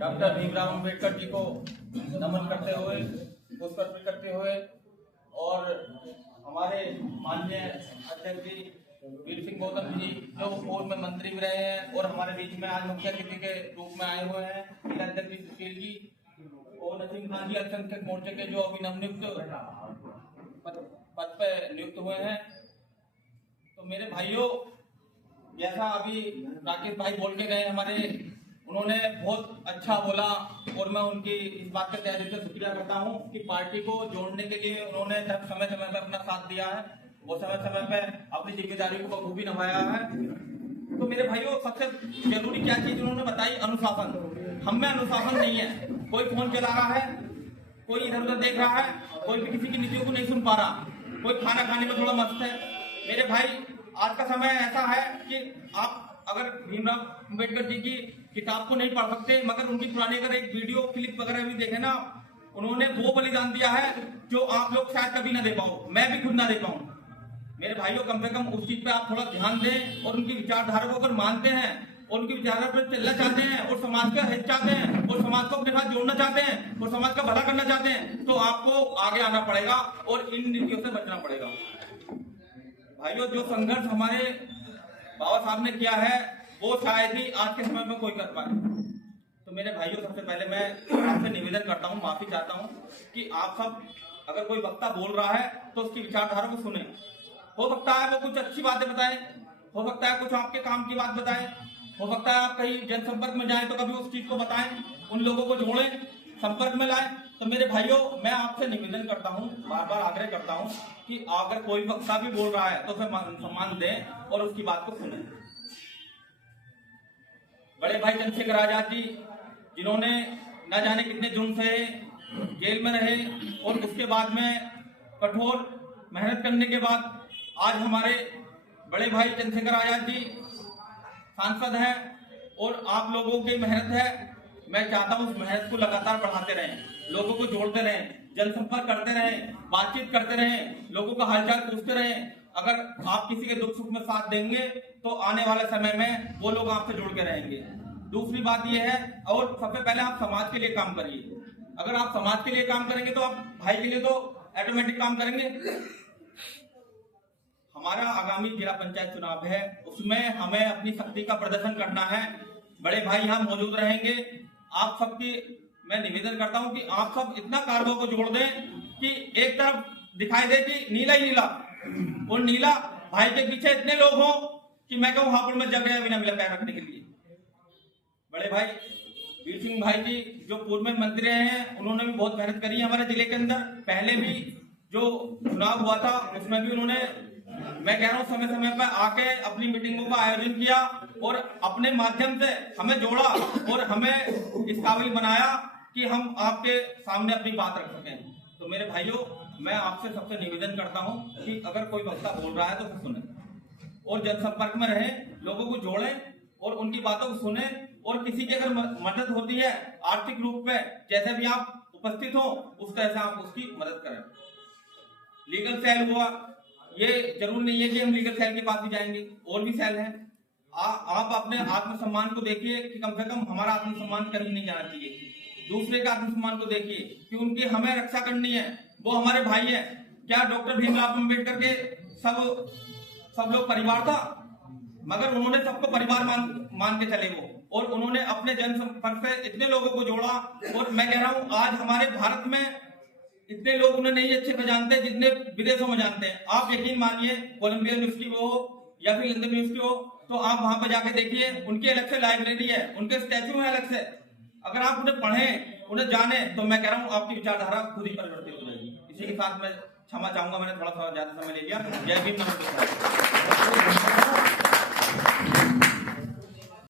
Doctor Bhimrao Ambedkar ji को नमन करते हुए, पुष्प अर्पित करते हुए और हमारे माननीय अध्यक्ष जी वीर सिंह गौतम जी जो पूर्व में मंत्री भी रहे हैं और हमारे बीच में आज मुख्य अतिथि के रूप में आए हुए हैं, अध्यक्ष जी सुशील जी और नसीम खान जी अल्पसंख्यक मोर्चे के जो अभी नवनियुक्त पद पे नियुक्त हुए हैं। तो मेरे भाइयों, जैसा अभी राकेश भाई बोल के गए हमारे, उन्होंने बहुत अच्छा बोला और मैं उनकी इस बात का तहे दिल से शुक्रिया करता हूं कि पार्टी को जोड़ने के लिए उन्होंने समय समय पर अपना साथ दिया है और समय समय पर अपनी जिम्मेदारी को बखूबी निभाया है। तो मेरे भाइयों, सबसे जरूरी क्या चीज उन्होंने बताई, अनुशासन। हम में अनुशासन नहीं है। कोई फोन चला रहा है, कोई इधर उधर देख रहा है, कोई भी किसी की नीतियों को नहीं सुन पा रहा, कोई खाना खाने में थोड़ा मस्त है। मेरे भाई, आज का समय ऐसा है कि आप अगर भीमराव अंबेडकर जी की किताब को नहीं पढ़ सकते, मगर उनकी पुरानी अगर एक वीडियो क्लिप वगैरह भी देखे ना, उन्होंने वो बलिदान दिया है जो आप लोग शायद कभी ना दे पाओ, मैं भी खुद ना दे पाऊं। मेरे भाइयों, कम से कम उस चीज पे आप थोड़ा ध्यान दें और उनकी विचारधारा को अगर मानते हैं और उनकी विचारधारा पर चलना चाहते हैं और समाज का हित चाहते हैं और समाज को अपने साथ जोड़ना चाहते हैं और समाज का भला करना चाहते हैं, तो आपको आगे आना पड़ेगा और इन नीतियों से बचना पड़ेगा। भाइयों, जो संघर्ष हमारे बाबा साहब ने किया है वो शायद ही आज के समय में कोई कर पाए। तो मेरे भाइयों, सबसे पहले मैं आपसे निवेदन करता हूं, माफी चाहता हूं कि आप सब अगर कोई वक्ता बोल रहा है तो उसकी विचारधारा को सुने। हो सकता है वो कुछ अच्छी बातें बताए, हो सकता है कुछ आपके काम की बात बताए, हो सकता है आप कहीं जनसंपर्क में जाए तो कभी उस चीज को बताएं, उन लोगों को जोड़ें, संपर्क में लाएं। तो मेरे भाइयों, मैं आपसे निवेदन करता हूं, बार बार आग्रह करता हूं कि अगर कोई वक्ता भी बोल रहा है तो उसे सम्मान दें और उसकी बात को सुनें। बड़े भाई चंद्रशेखर आजाद जी, जिन्होंने न जाने कितने जुर्म से जेल में रहे और उसके बाद में कठोर मेहनत करने के बाद आज हमारे बड़े भाई चंद्रशेखर आजाद जी सांसद हैं और आप लोगों की मेहनत है। मैं चाहता हूं उस मेहनत को लगातार बढ़ाते रहें, लोगों को जोड़ते रहें, जनसंपर्क करते रहें, बातचीत करते रहें, लोगों का हालचाल पूछते रहें। अगर आप किसी के दुख सुख में साथ देंगे तो आने वाले समय में वो लोग आपसे जुड़ के रहेंगे। दूसरी बात यह है, और सबसे पहले आप समाज के लिए काम करिए। अगर आप समाज के लिए काम करेंगे तो आप भाई के लिए तो ऑटोमेटिक काम करेंगे। हमारा आगामी जिला पंचायत चुनाव है, उसमें हमें अपनी शक्ति का प्रदर्शन करना है। बड़े भाई यहाँ मौजूद रहेंगे। आप सबकी मैं निवेदन करता हूं कि आप सब इतना कारगो को जोड़ दें कि एक तरफ दिखाई दे कि नीला ही नीला, और नीला भाई के पीछे इतने लोग हों कि मैं कहूं हापुड़ में जगह भी ना मिला पैर रखने के लिए। बड़े भाई वीर सिंह भाई जी जो पूर्व में मंत्री रहे हैं, उन्होंने भी बहुत मेहनत करी है हमारे जिले के अंदर। पहले भी जो चुनाव हुआ था उसमें भी उन्होंने, मैं कह रहा हूँ, समय समय पर आके अपनी मीटिंगों का आयोजन किया और अपने माध्यम से हमें जोड़ा और हमें इस काबिल बनाया कि हम आपके सामने अपनी बात रख सकें। तो मेरे भाइयों, मैं आपसे सबसे निवेदन करता हूं कि अगर कोई वक्ता बोल रहा है तो सुने और जनसंपर्क में रहें, लोगों को जोड़ें और उनकी बातों को सुने। और किसी की अगर मदद होती है आर्थिक रूप में, जैसे भी आप उपस्थित हो उस तरह से आप उसकी मदद करें। लीगल सेल हुआ, ये जरूर नहीं है कि हम लीगल सेल के पास ही जाएंगे, और भी सेल हैं। आप अपने आत्मसम्मान को देखिए कि कम से कम हमारा आत्मसम्मान कहीं नहीं जाना चाहिए। दूसरे का आत्मसम्मान को देखिए कि उनकी हमें रक्षा करनी है, वो हमारे भाई है। क्या डॉक्टर भीमराव अंबेडकर के सब लोग परिवार था? मगर उन्होंने सबको परिवार मान के चले वो, और उन्होंने अपने जनसंपर्क से इतने लोगों को जोड़ा। और मैं कह रहा हूं, आज हमारे भारत में इतने लोग उन्हें नहीं अच्छे से जानते जितने विदेशों में जानते हैं। आप यकीन मानिए, कोलंबिया यूनिवर्सिटी हो या फिर लंदन यूनिवर्सिटी हो, तो आप वहां पर जाके देखिए, उनकी अलग से लाइब्रेरी है, उनके स्टैच्यू है अलग से। अगर आप उन्हें पढ़ें, उन्हें जाने, तो मैं कह रहा हूँ आपकी विचारधारा खुद ही परिवर्तित हो जाएगी। इसी के साथ मैं क्षमा चाहूंगा, मैंने थोड़ा सा ज्यादा समय ले लिया। जय भीम, नमस्कार।